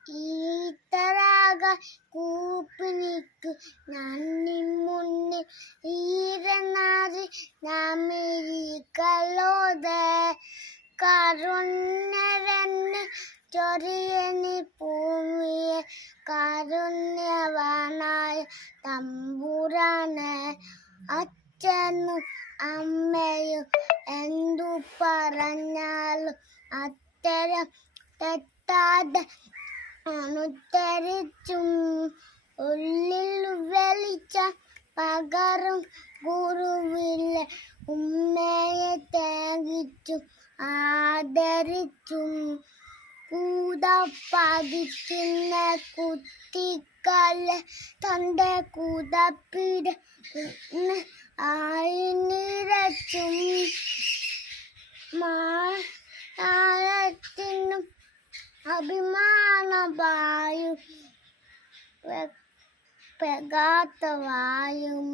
ഈത്തരാക കൂപ്പിനിക്ക് നന്ദി മുന്നിൽ ഈരനാരി നാമിരിക്കലോതെ കരുണ്യരന് ചൊരിയനി ഭൂമിയെ കാരുണ്യവാനായ തമ്പുരാനെ അച്ഛനും അമ്മയും എന്തു പറഞ്ഞാലും അത്തരം തെറ്റാതെ അനുത്തരിച്ചും ഉള്ളിൽ വെളിച്ച പകറും ഗുരുവിലെ ഉമ്മയെ തേങ്ങിച്ചും ആദരിച്ചും കൂതപ്പതിക്കുന്ന കുത്തിക്കല്ല് തന്റെ കൂതപ്പിട ആയി നിറച്ചും മാനത്തിനും അഭിമാനവായും പെകാത്ത വായും